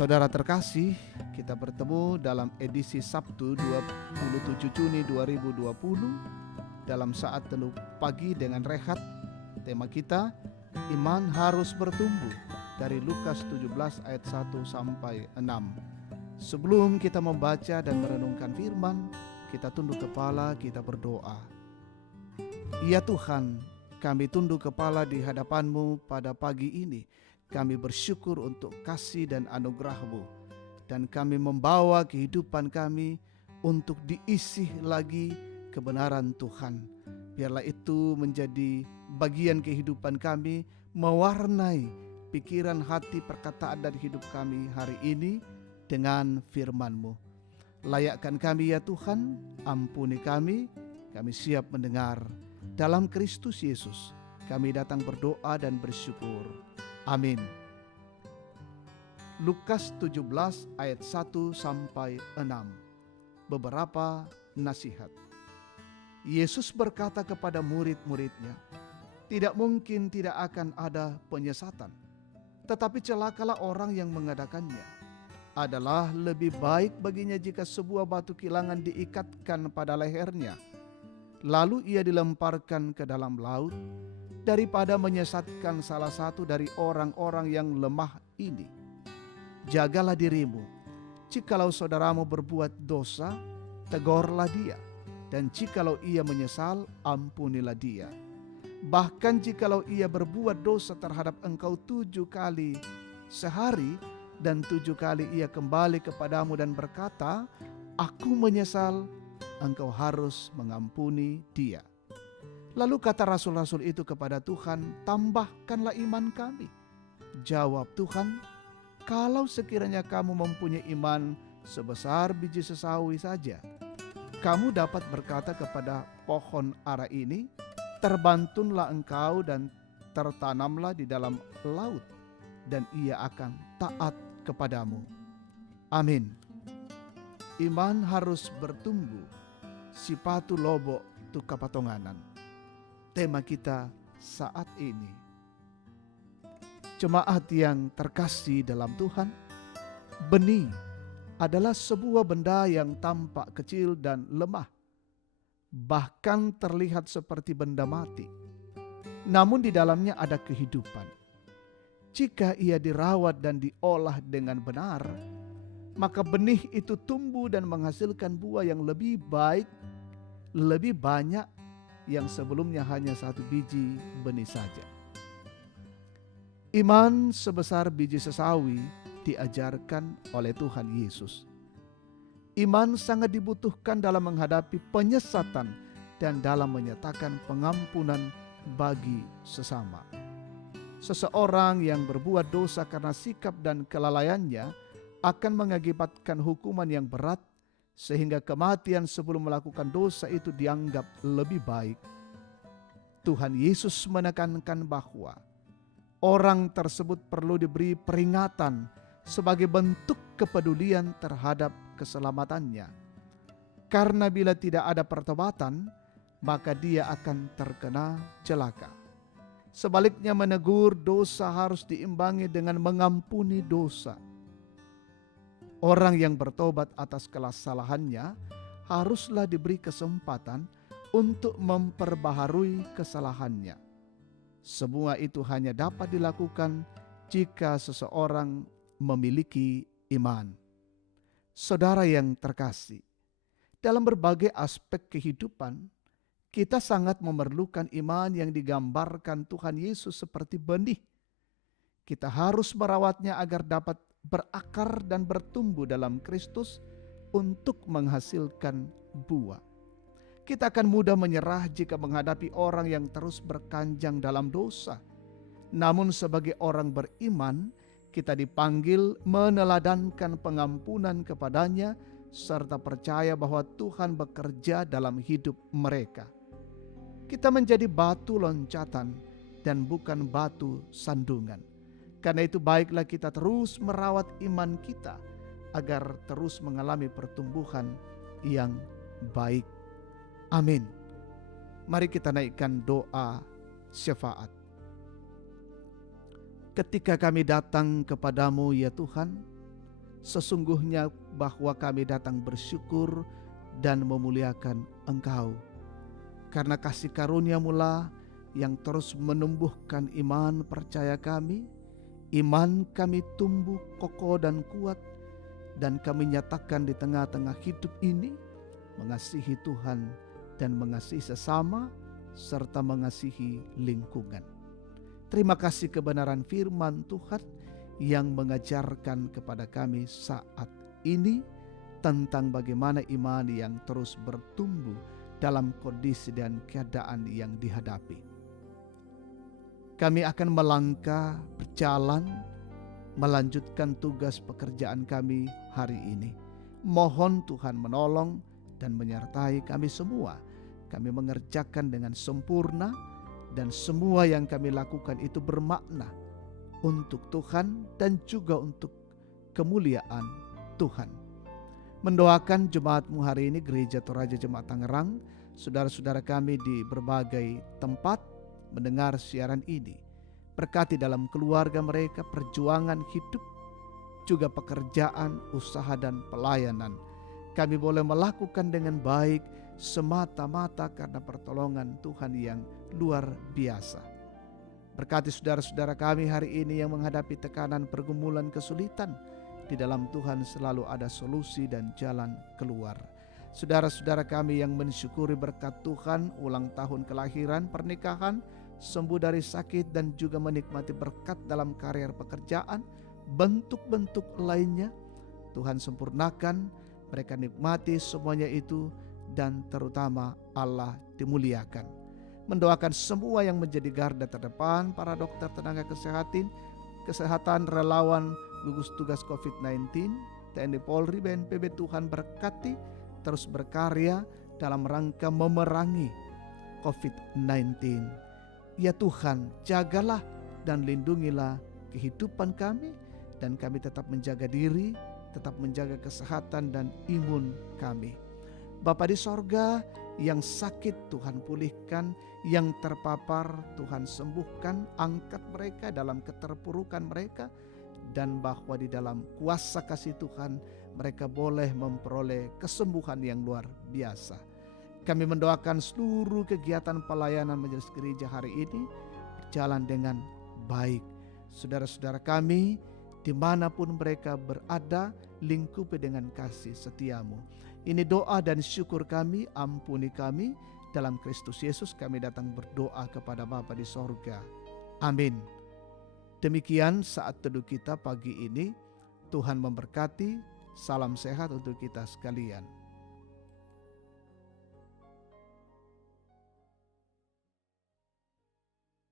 Saudara terkasih, kita bertemu dalam edisi Sabtu 27 Juni 2020 dalam saat teduh pagi dengan rehat. Tema kita, iman harus bertumbuh, dari Lukas 17 ayat 1 sampai 6. Sebelum kita membaca dan merenungkan firman, kita tunduk kepala, kita berdoa. Ya Tuhan, kami tunduk kepala di hadapan-Mu pada pagi ini. Kami bersyukur untuk kasih dan anugerah-Mu, dan kami membawa kehidupan kami untuk diisi lagi kebenaran Tuhan. Biarlah itu menjadi bagian kehidupan kami, mewarnai pikiran, hati, perkataan dan hidup kami hari ini dengan firman-Mu. Layakkan kami ya Tuhan, ampuni kami siap mendengar. Dalam Kristus Yesus kami datang berdoa dan bersyukur. Amin. Lukas 17 ayat 1 sampai 6. Beberapa nasihat. Yesus berkata kepada murid-muridnya, tidak mungkin tidak akan ada penyesatan, tetapi celakalah orang yang mengadakannya. Adalah lebih baik baginya jika sebuah batu kilangan diikatkan pada lehernya, lalu ia dilemparkan ke dalam laut, daripada menyesatkan salah satu dari orang-orang yang lemah ini. Jagalah dirimu. Jikalau saudaramu berbuat dosa, tegurlah dia, dan jikalau ia menyesal, ampunilah dia. Bahkan jikalau ia berbuat dosa terhadap engkau 7 kali sehari, dan 7 kali ia kembali kepadamu dan berkata, aku menyesal, engkau harus mengampuni dia. Lalu kata rasul-rasul itu kepada Tuhan, tambahkanlah iman kami. Jawab Tuhan, kalau sekiranya kamu mempunyai iman sebesar biji sesawi saja, kamu dapat berkata kepada pohon ara ini, terbantunlah engkau dan tertanamlah di dalam laut, dan ia akan taat kepadamu. Amin. Iman harus bertumbuh, sipatu lobo tu kapatonganan. Tema kita saat ini. Jemaat yang terkasih dalam Tuhan, benih adalah sebuah benda yang tampak kecil dan lemah, bahkan terlihat seperti benda mati. Namun di dalamnya ada kehidupan. Jika ia dirawat dan diolah dengan benar, maka benih itu tumbuh dan menghasilkan buah yang lebih baik, lebih banyak yang sebelumnya hanya 1 biji benih saja. Iman sebesar biji sesawi diajarkan oleh Tuhan Yesus. Iman sangat dibutuhkan dalam menghadapi penyesatan dan dalam menyatakan pengampunan bagi sesama. Seseorang yang berbuat dosa karena sikap dan kelalaiannya akan mengakibatkan hukuman yang berat, sehingga kematian sebelum melakukan dosa itu dianggap lebih baik. Tuhan Yesus menekankan bahwa orang tersebut perlu diberi peringatan sebagai bentuk kepedulian terhadap keselamatannya. Karena bila tidak ada pertobatan, maka dia akan terkena celaka. Sebaliknya, menegur dosa harus diimbangi dengan mengampuni dosa. Orang yang bertobat atas kesalahannya haruslah diberi kesempatan untuk memperbaharui kesalahannya. Semua itu hanya dapat dilakukan jika seseorang memiliki iman. Saudara yang terkasih, dalam berbagai aspek kehidupan, kita sangat memerlukan iman yang digambarkan Tuhan Yesus seperti benih. Kita harus merawatnya agar dapat berakar dan bertumbuh dalam Kristus untuk menghasilkan buah. Kita akan mudah menyerah jika menghadapi orang yang terus berkanjang dalam dosa. Namun sebagai orang beriman, kita dipanggil meneladankan pengampunan kepadanya serta percaya bahwa Tuhan bekerja dalam hidup mereka. Kita menjadi batu loncatan dan bukan batu sandungan. Karena itu baiklah kita terus merawat iman kita agar terus mengalami pertumbuhan yang baik. Amin. Mari kita naikkan doa syafaat. Ketika kami datang kepadamu ya Tuhan, Sesungguhnya bahwa kami datang bersyukur dan memuliakan Engkau. Karena kasih karunia-Mu lah yang terus menumbuhkan iman percaya kami. Iman kami tumbuh kokoh dan kuat, dan kami nyatakan di tengah-tengah hidup ini mengasihi Tuhan dan mengasihi sesama serta mengasihi lingkungan. Terima kasih kebenaran firman Tuhan yang mengajarkan kepada kami saat ini tentang bagaimana iman yang terus bertumbuh dalam kondisi dan keadaan yang dihadapi. Kami akan melangkah, berjalan, melanjutkan tugas pekerjaan kami hari ini. Mohon Tuhan menolong dan menyertai kami semua. Kami mengerjakan dengan sempurna, dan semua yang kami lakukan itu bermakna untuk Tuhan dan juga untuk kemuliaan Tuhan. Mendoakan jemaat-Mu hari ini, Gereja Toraja Jemaat Tangerang, saudara-saudara kami di berbagai tempat mendengar siaran ini. Berkati dalam keluarga mereka, perjuangan hidup, juga pekerjaan, usaha dan pelayanan. Kami boleh melakukan dengan baik semata-mata karena pertolongan Tuhan yang luar biasa. Berkati saudara-saudara kami hari ini yang menghadapi tekanan, pergumulan, kesulitan. Di dalam Tuhan selalu ada solusi dan jalan keluar. Saudara-saudara kami yang mensyukuri berkat Tuhan, ulang tahun kelahiran, pernikahan, sembuh dari sakit dan juga menikmati berkat dalam karier pekerjaan, bentuk-bentuk lainnya, Tuhan sempurnakan, mereka nikmati semuanya itu, dan terutama Allah dimuliakan. Mendoakan semua yang menjadi garda terdepan, para dokter, tenaga kesehatan, relawan, gugus tugas COVID-19, TNI Polri, BNPB, Tuhan berkati, terus berkarya dalam rangka memerangi COVID-19. Ya Tuhan, jagalah dan lindungilah kehidupan kami, dan kami tetap menjaga diri, tetap menjaga kesehatan dan imun kami. Bapa di sorga, yang sakit Tuhan pulihkan, yang terpapar Tuhan sembuhkan, angkat mereka dalam keterpurukan mereka, dan bahwa di dalam kuasa kasih Tuhan mereka boleh memperoleh kesembuhan yang luar biasa. Kami mendoakan seluruh kegiatan pelayanan majelis gereja hari ini berjalan dengan baik. Saudara-saudara kami dimanapun mereka berada, lingkupi dengan kasih setia-Mu. Ini doa dan syukur kami, ampuni kami. Dalam Kristus Yesus kami datang berdoa kepada Bapa di sorga. Amin. Demikian saat teduh kita pagi ini. Tuhan memberkati. Salam sehat untuk kita sekalian.